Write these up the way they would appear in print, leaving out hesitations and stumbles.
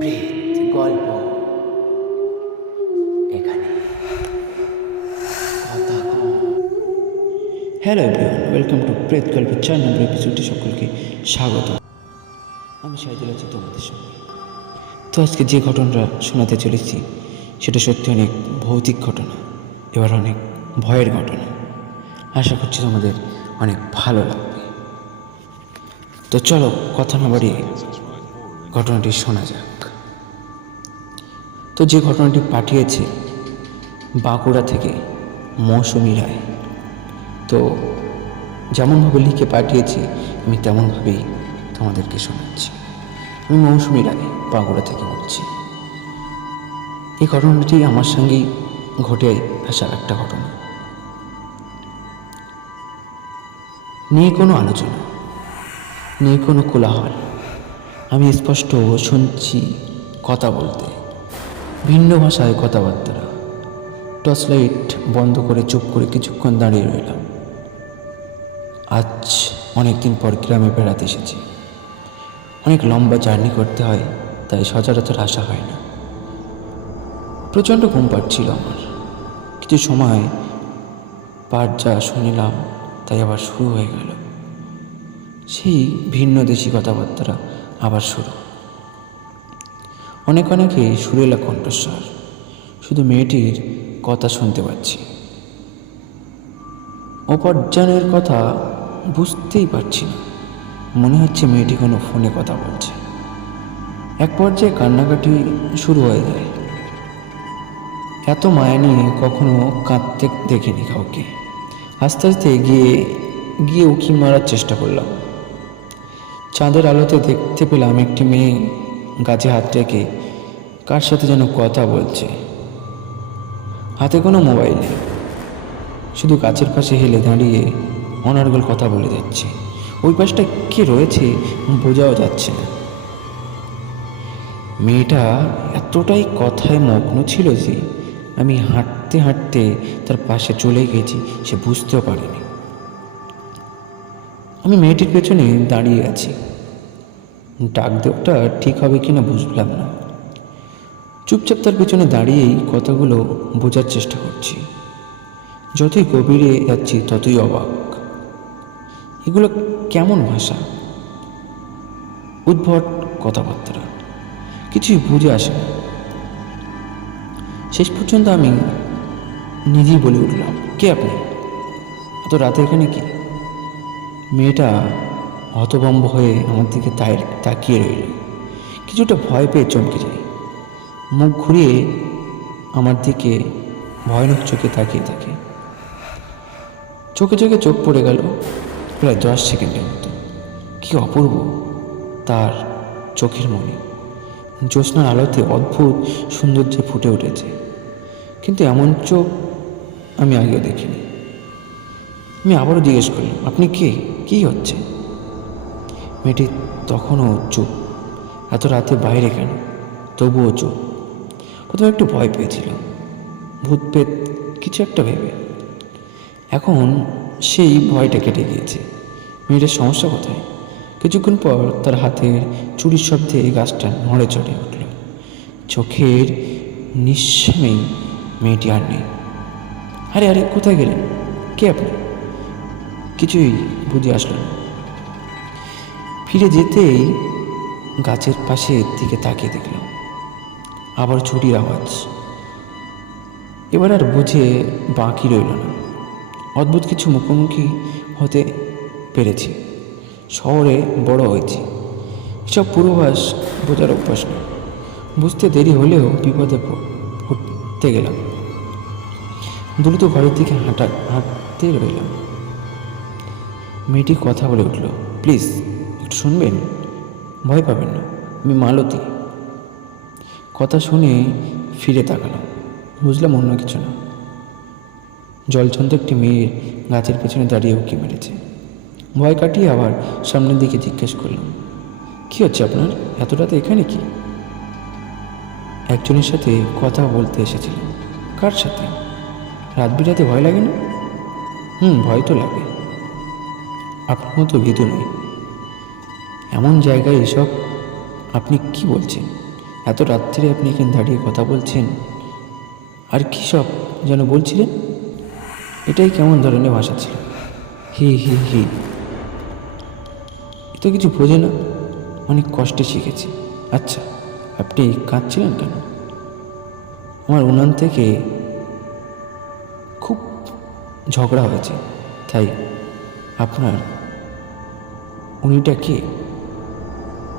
প্রেত গল্প এখানে কথা কম। হ্যালো এভরিওয়ান, ওয়েলকাম টু প্রেত গল্পের 4 নম্বর এপিসোডে সকলকে স্বাগত। আমি সাইদুল আছি তোমাদের সঙ্গে। তো আজকে যে ঘটনাটা শোনাতে চলেছি সেটা সত্যি অনেক ভৌতিক ঘটনা, এবার অনেক ভয়ের ঘটনা। আশা করছি তোমাদের অনেক ভালো লাগবে। তো চলো কথা না বাড়িয়ে ঘটনাটি শোনা যাক। তো যে ঘটনাটি পাঠিয়েছে বাঁকুড়া থেকে মৌসুমী রায়। তো যেমনভাবে লিখে পাঠিয়েছি আমি তেমনভাবেই তোমাদেরকে শোনাচ্ছি। আমি মৌসুমী রায় বাঁকুড়া থেকে বলছি। এই ঘটনাটি আমার সঙ্গেই ঘটে আসা একটা ঘটনা। নেই কোনো আলোচনা, নেই কোনো কোলাহল। আমি স্পষ্ট শুনছি কথা বলতে, ভিন্ন ভাষায় কথাবার্তা। টর্চ লাইট বন্ধ করে চুপ করে কিছুক্ষণ দাঁড়িয়ে রইলাম। আজ অনেকদিন পর গ্রামে বেড়াতে এসেছি। অনেক লম্বা জার্নি করতে হয়, তাই সচরাচর আসা হয় না। প্রচণ্ড ঘুম পাচ্ছিল আমার। কিছু সময় পাঠ যা শুনিলাম তাই আবার শুরু হয়ে গেল। সেই ভিন্ন দেশি কথাবার্তা আবার শুরু। অনেকে সুরেলা কণ্ঠস্বর, শুধু মেয়েটির কথা শুনতে পাচ্ছি। অপরজনের কথা বুঝতেই পারছি না। মনে হচ্ছে মেয়েটি কোনো ফোনে কথা বলছে। এক পর্যায়ে কান্নাকাটি শুরু হয়ে যায়। এত মায়া নিয়ে কখনো কাঁদতে দেখিনি কাউকে। আস্তে আস্তে গিয়ে উকি মারার চেষ্টা করলাম। চাঁদের আলোতে দেখতে পেলাম একটি মেয়ে গাছে হাত রেখে কার সাথে যেন কথা বলছে। হাতে কোনো মোবাইল নেই, শুধু গাছের পাশে হেলে দাঁড়িয়ে অনর্গল কথা বলে যাচ্ছে। ওই পাশটা কে রয়েছে বোঝাও যাচ্ছে না। মেয়েটা এতটাই কথায় মগ্ন ছিল যে আমি হাঁটতে হাঁটতে তার পাশে চলে গেছি, সে বুঝতেও পারেনি। আমি মেয়েটির পেছনে দাঁড়িয়ে আছি। ডাক দেওয়াটা ঠিক হবে কিনা বুঝলাম না। চুপচাপ তার পেছনে দাঁড়িয়েই কথাগুলো বোঝার চেষ্টা করছি। যতই গভীরে যাচ্ছি ততই অবাক। এগুলো কেমন ভাষা, উদ্ভট কথাবার্তা, কিছুই বুঝে আসে না। শেষ পর্যন্ত আমি নিজেই বলে উঠলাম, কে আপনি? এত রাতে এখানে কি? মেয়েটা হতভম্ব হয়ে আমার দিকে তাকিয়ে রইল। কিছুটা ভয় পেয়ে চমকে যায়। মুখ ঘুরিয়ে আমার দিকে ভয়ানক চোখে তাকিয়ে থাকে। চোখে চোখে চোখ পড়ে গেল প্রায় 10 সেকেন্ডের মতো। কি অপূর্ব তার চোখের মণি, জ্যোৎস্নার আলোতে অদ্ভুত সৌন্দর্যে ফুটে উঠেছে। কিন্তু এমন চোখ আমি আগেও দেখিনি। আমি আবারও জিজ্ঞেস করলাম, আপনি কে? কী হচ্ছে? মেয়েটি তখনও চুপ। এত রাতে বাইরে কেন? তবুও চুপ। প্রথমে একটু ভয় পেয়েছিল, ভূত পেত কিছু একটা ভেবে। এখন সেই ভয়টা কেটে গিয়েছে। মেয়েটার সমস্যা কোথায়? কিছুক্ষণ পর তার হাতের চুরির শব্দে গাছটা নড়ে চড়ে উঠল। চোখের নিঃস্বামেই মেয়েটি আর নেই। আরে আরে, কোথায় গেলেন? কে আপনি? কিছুই বুঝে আসলো না। ফিরে যেতেই গাছের পাশের দিকে তাকিয়ে দেখলাম আবার চুরির আওয়াজ। এবার আর বুঝে বাকি রইল না। অদ্ভুত কিছু মুখোমুখি হতে পেরেছি। শহরে বড় হয়েছি, এসব পূর্বাভাস বোঝার অভ্যাস না। বুঝতে দেরি হলেও বিপদে পড়তে গেলাম। দ্রুত ঘরের দিকে হাঁটতে রইলাম। মেয়েটি কথা বলে উঠল, প্লিজ একটু শুনবেন, ভয় পাবেন না, আমি মালতী। কথা শুনে ফিরে তাকালাম, বুঝলাম অন্য কিছু না। জলছন্ত একটি মেয়ের গাছের পেছনে দাঁড়িয়ে উঁকি মেরেছে। ভয় কাটিয়ে আবার সামনের দিকে জিজ্ঞেস করলাম, কী হচ্ছে আপনার? এত রাতে এখানে কি? একজনের সাথে কথা বলতে এসেছিলাম। কার সাথে? রাত বিরাতে ভয় লাগে না? ভয় তো লাগে, আপনার মতো ভীতু নয়। এমন জায়গায় এসব আপনি কি বলছেন? এত রাত্রে আপনি এখানে দাঁড়িয়ে কথা বলছেন, আর কী সব যেন বলছিলেন? এটাই কেমন ধরনের ভাষা ছিল? হি হি হি, এ তো কিছু বোঝে না, অনেক কষ্টে শিখেছি। আচ্ছা, আপনি কাঁদছিলেন কেন? আমার উনান থেকে খুব ঝগড়া হয়েছে, তাই। আপনার উনিটা কে?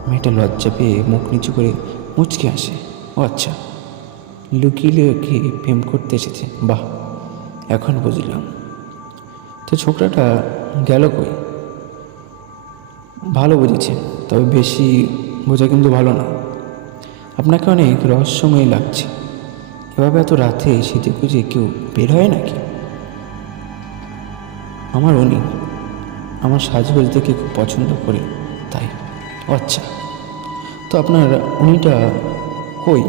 মেয়েটা লজ্জা পেয়ে মুখ নিচু করে মুচকে আসে। ও আচ্ছা, লুকিয়ে লুকিয়ে প্রেম করতে এসেছে, বাহ, এখন বুঝলাম। তো ছোকরাটা গেল কই? ভালো বুঝেছেন, তবে বেশি বোঝা কিন্তু ভালো না। আপনাকে অনেক রহস্যময় লাগছে। এভাবে এত রাতে সেজে গুজে কেউ বের হয় নাকি? আমার উনি আমার সাজগোজ দেখে খুব পছন্দ করে, তাই। আচ্ছা, তো আপনার উনিটা কই?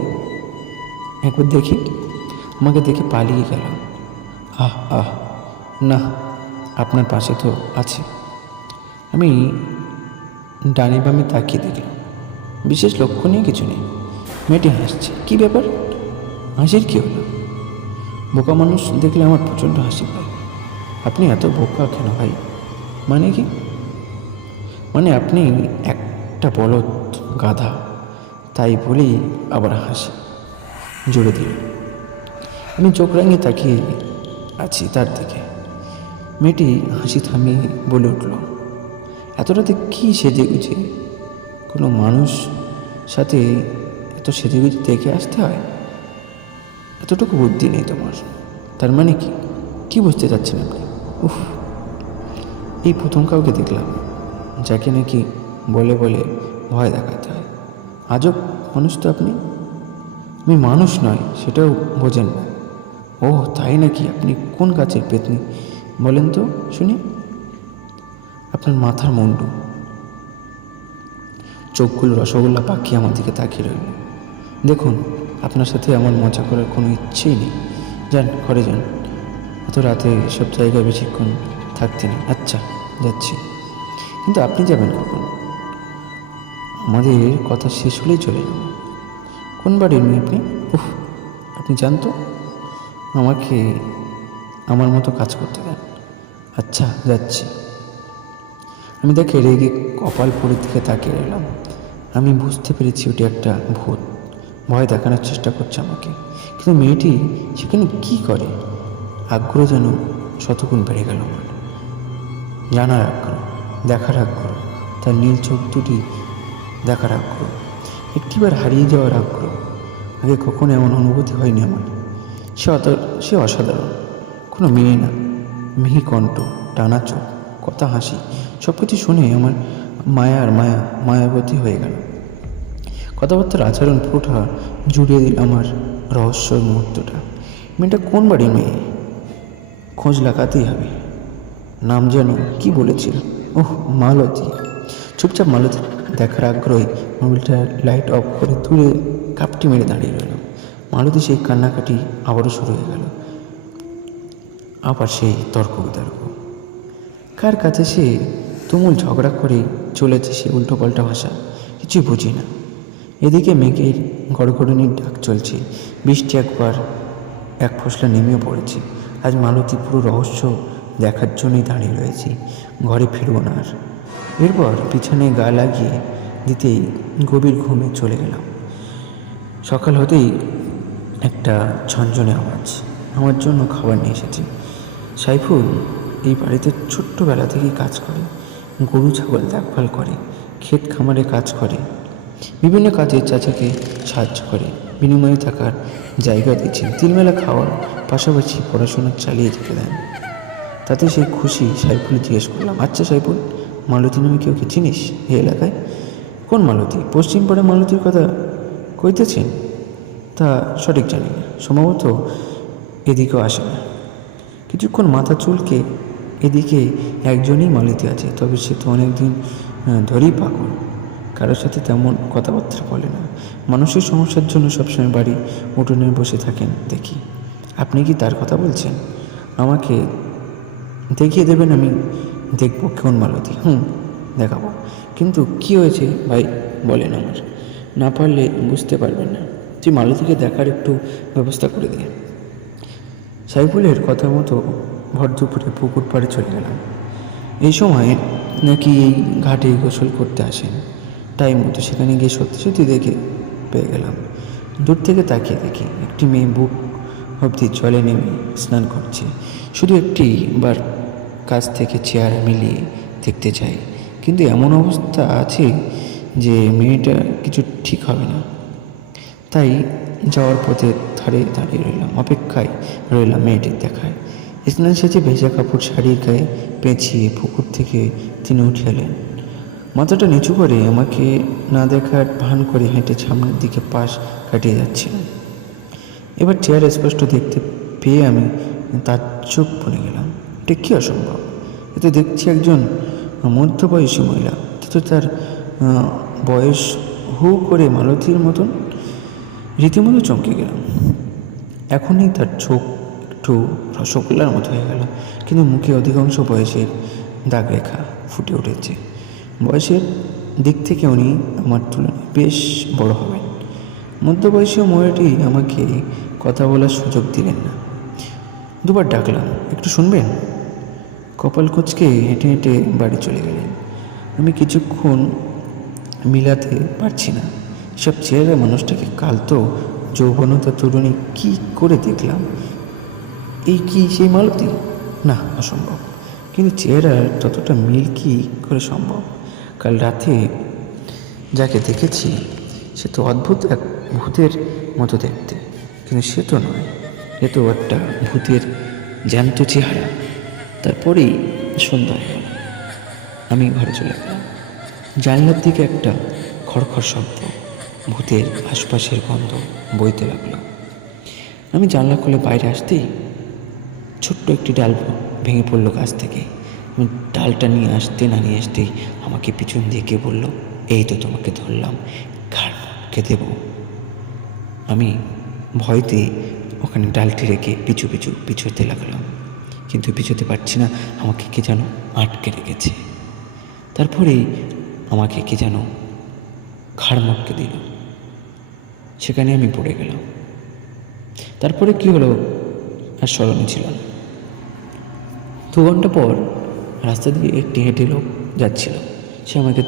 একবার দেখি। আমাকে দেখে পালিয়ে গেল। আহ আহ, না, আপনার পাশে তো আছে। আমি ডানে বামে তাকিয়ে দেখলাম, বিশেষ লক্ষণীয় কিছু নেই। মেয়েটি হাসছে। কী ব্যাপার? হাসির কী হলো? বোকা মানুষ দেখলে আমার প্রচণ্ড হাসি পায়। আপনি এত বোকা কেন ভাই? মানে কি? মানে আপনি একটা বলদ গাধা, তাই বলেই আবার হাসি জোরে দিল। আমি চোখ রাঙিয়ে তাকিয়ে আছি তার দিকে। মেয়েটি হাসি থামিয়ে বলে উঠল, এত রাতে কী সেজে গুজে? কোনো মানুষ সাথে এত সেজে গুজে দেখে আসতে হয়? এতটুকু বুদ্ধি নেই তোমার। তার মানে কি? কী বুঝতে চাচ্ছেন আপনি? উফ, এই প্রথম কাউকে দেখলাম যাকে নাকি বলে বলে ভয় দেখাতে হয়। আজব মানুষ তো আপনি। আমি মানুষ নয় সেটাও বোঝেন না? ও তাই নাকি? আপনি কোন গাছের পেতনি বলেন তো শুনি? আপনার মাথার মুন্ডু। চোখগুলো রসগোল্লা পাকিয়ে আমার দিকে তাকিয়ে রইল। দেখুন, আপনার সাথে আমার মজা করার কোনো ইচ্ছেই নেই। যান, ঘরে যান। এত রাতে সব জায়গায় বেশিক্ষণ থাকতে নেই। আচ্ছা, যাচ্ছি। কিন্তু আপনি যাবেন কখন? আমাদের কথা শেষ হলেই চলে যাব। কোন বাড়ির মেয়ে আপনি? উফ, আপনি যান তো, আমাকে আমার মতো কাজ করতে দেন। আচ্ছা, যাচ্ছি। আমি তাকে রেগে কপালপুরের দিকে তাকিয়ে রইলাম। আমি বুঝতে পেরেছি ওটি একটা ভূত, ভয় দেখানোর চেষ্টা করছে আমাকে। কিন্তু মেয়েটি সেখানে কি করে? আগ্রহ যেন শতগুণ বেড়ে গেল আমার। জানার আগ্রহ, দেখার আগ্রহ, তার নীল চোখ দুটি দেখার আগ্রহ, একটিবার হারিয়ে যাওয়ার আগ্রহ। আগে কখনো এমন অনুভূতি হয়নি আমার। সে অসাধারণ, কোনো মেয়ে না। মিহি কণ্ঠ, টানা চোখ, কথা, হাসি, সব কিছু শুনে আমার মায়াবতী হয়ে গেল। কথাবার্তার আচরণ পুরোটা জুড়িয়ে দিল আমার রহস্যর মুহূর্তটা। মেয়েটা কোন বাড়ির মেয়ে? খোঁজ লাগাতেই হবে। নাম যেন কি বলেছিল? ওহ, মালতী। চুপচাপ মালতী দেখার আগ্রহে মোবাইলটার লাইট অফ করে দূরে কাপটি মেরে দাঁড়িয়ে রইল। মালতী সেই কান্নাকাটি আবারও শুরু হয়ে গেল। আবার সেই তর্ক বিতর্ক। কার কাছে সে তুমুল ঝগড়া করে চলেছে সে উল্টোপাল্টা ভাষা, কিছুই বুঝি না। এদিকে মেঘের গড়গড়নির ডাক চলছে। বৃষ্টি এক ফসলা নেমেও পড়েছে। আজ মালতী পুরো রহস্য দেখার জন্যই দাঁড়িয়ে রয়েছি। ঘরে ফিরব না আর। এরপর পিছনে গা লাগিয়ে দিতেই গভীর ঘুমে চলে গেলাম। সকাল হতেই একটা ঝনঝনে আওয়াজ। আমার জন্য খাবার নিয়ে এসেছে। সাইফুল এই বাড়িতে ছোট্টবেলা থেকেই কাজ করে। গরু ছাগল দেখভাল করে, ক্ষেত খামারে কাজ করে, বিভিন্ন কাজে চাচাকে সাহায্য করে, বিনিময়ে থাকার জায়গা দিয়েছেন। তিনবেলা খাওয়ার পাশাপাশি পড়াশোনা চালিয়ে যেতে দেন। তাতে সে খুশি। সাইফুল জিজ্ঞেস করলাম, আচ্ছা সাইফুল, মালতী নামে কেউ কি চিনিস এই এলাকায়? কোন মালতী? পশ্চিম পাড়ে মালতীর কথা কইতেছেন? তা সঠিক জানি না, সম্ভবত এদিকেও আসে না। কিছুক্ষণ মাথা চুলকে, এদিকে একজনই মালতী আছে, তবে সে তো অনেকদিন ধরেই পাগল। কারোর সাথে তেমন কথাবার্তা বলে না। মানুষের সমস্যার জন্য সবসময় বাড়ি উঠোনে বসে থাকেন দেখি। আপনি কি তার কথা বলছেন? আমাকে দেখিয়ে দেবেন, আমি দেখব কোন মালতী। দেখাবো। কিন্তু কি হয়েছে ভাই বলেন আমার। না পারলে বুঝতে পারবেন না। তুই মালতীকে দেখার একটু ব্যবস্থা করে দে। সাইফুলের কথা মতো ভর দুপুরে পুকুর পাড়ে চলে গেলাম। এই সময় নাকি এই ঘাটে গোসল করতে আসেন। টাইম মতো সেখানে গিয়ে সত্যি সত্যি দেখে পেয়ে গেলাম। দূর থেকে তাকিয়ে দেখি একটি মেয়ে বুক অবধি জলে নেমে স্নান করছে। শুধু একটি বার কাছ থেকে চেয়ার মিলিয়ে দেখতে চাই, কিন্তু এমন অবস্থা আছে যে মেয়েটা কিছু ঠিক হবে না। তাই যাওয়ার পথে ধারে দাঁড়িয়ে রইলাম, অপেক্ষায় রইলাম মেয়েটির দেখায়। স্নান শেষে ভেজা কাপড় শাড়ির গায়ে পেঁচিয়ে পুকুর থেকে তিনি উঠে এলেন। মাথাটা নিচু করে আমাকে না দেখার ভান করে হেঁটে সামনের দিকে পাশ কাটিয়ে যাচ্ছিলেন। এবার চেয়ার স্পষ্ট দেখতে পেয়ে আমি তার চোখ বনে গেলাম। এটা কী অসম্ভব! এতে দেখছি একজন মধ্যবয়সী মহিলা, অথচ তার বয়স হু করে মালতীর মতন। রীতিমতো চমকে গেলাম। এখনই তার চোখ একটু রসগোল্লার মতো হয়ে গেল, কিন্তু মুখে অধিকাংশ বয়সের দাগ রেখা ফুটে উঠেছে। বয়সের দিক থেকে উনি আমার তুলনায় বেশ বড় হবেন। মধ্যবয়সী মহিলাটি আমাকে কথা বলার সুযোগ দিলেন না। দুবার ডাকলাম, একটু শুনবেন? কপাল কুঁচকে হেঁটে হেঁটে বাড়ি চলে গেলেন। আমি কিছুক্ষণ মিলাতে পারছি না। সব চেহারা মানুষটাকে কাল তো যৌবনতা তরুণী কী করে দেখলাম। এই কি সেই মালতী? না, অসম্ভব। কিন্তু চেহারার ততটা মিল কি করে সম্ভব? কাল রাতে যাকে দেখেছি সে তো অদ্ভুত এক ভূতের মতো দেখতে, কিন্তু সে তো নয়, এ তো একটা ভূতের জ্যান্ত চেহারা। তারপরেই সন্ধ্যা হয়ে গেল। আমি ঘরে চলে গেলাম। জানলার দিকে একটা খড়খড় শব্দ, ভূতের আশপাশের গন্ধ বইতে লাগলো। আমি জানলা খুলে বাইরে আসতেই ছোট্ট একটি ডাল ভেঙে পড়লো গাছ থেকে। আমি ডালটা নিয়ে আসতেই আমাকে পিছন দিয়ে কে বলল, এই তো তোমাকে ধরলাম, ঘাড়কে দেব। আমি ভয়তে ওখানে ডালটি রেখে পিছুতে লাগলাম, কিন্তু পিছুতে পারছি না। আমাকে কে যেন আটকে রেখেছে। তারপরেই আমাকে কে যেন ঘাড় মটকে দিল। সেখানে আমি পড়ে গেলাম। তারপরে কি হলো আর স্মরণে ছিল না। 2 ঘন্টা পর রাস্তা দিয়ে একটি হেঁটে লোক যাচ্ছিল। সে আমাকে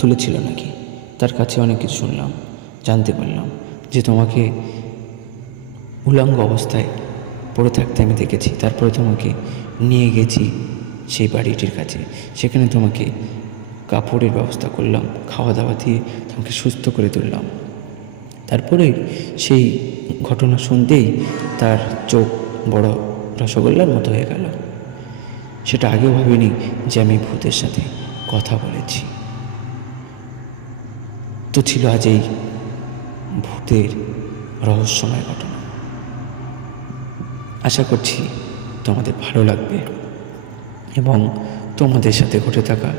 তুলেছিল নাকি, তার কাছে অনেক কিছু শুনলাম। জানতে পারলাম যে তোমাকে উলঙ্গ অবস্থায় পড়ে থাকতে আমি দেখেছি। তারপরে তোমাকে নিয়ে গেছি সেই বাড়িটির কাছে। সেখানে তোমাকে কাপড়ের ব্যবস্থা করলাম, খাওয়া দাওয়া দিয়ে তোমাকে সুস্থ করে তুললাম। তারপরে সেই ঘটনা শুনতেই তার চোখ বড় রসগোল্লার মতো হয়ে গেল। সেটা আগেও ভাবিনি যে আমি ভূতের সাথে কথা বলেছি। তো ছিল আজ এই ভূতের রহস্যময় ঘটনা। আশা করছি তোমাদের ভালো লাগবে এবং তোমাদের সাথে ঘটে থাকা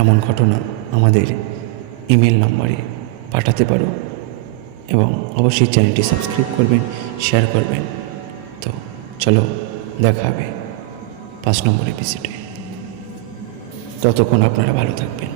এমন ঘটনা আমাদের ইমেল নম্বরে পাঠাতে পারো, এবং অবশ্যই চ্যানেলটি সাবস্ক্রাইব করবেন, শেয়ার করবেন। তো চলো, দেখা হবে 5 নম্বর এপিসোডে। ততক্ষণ আপনারা ভালো থাকবেন।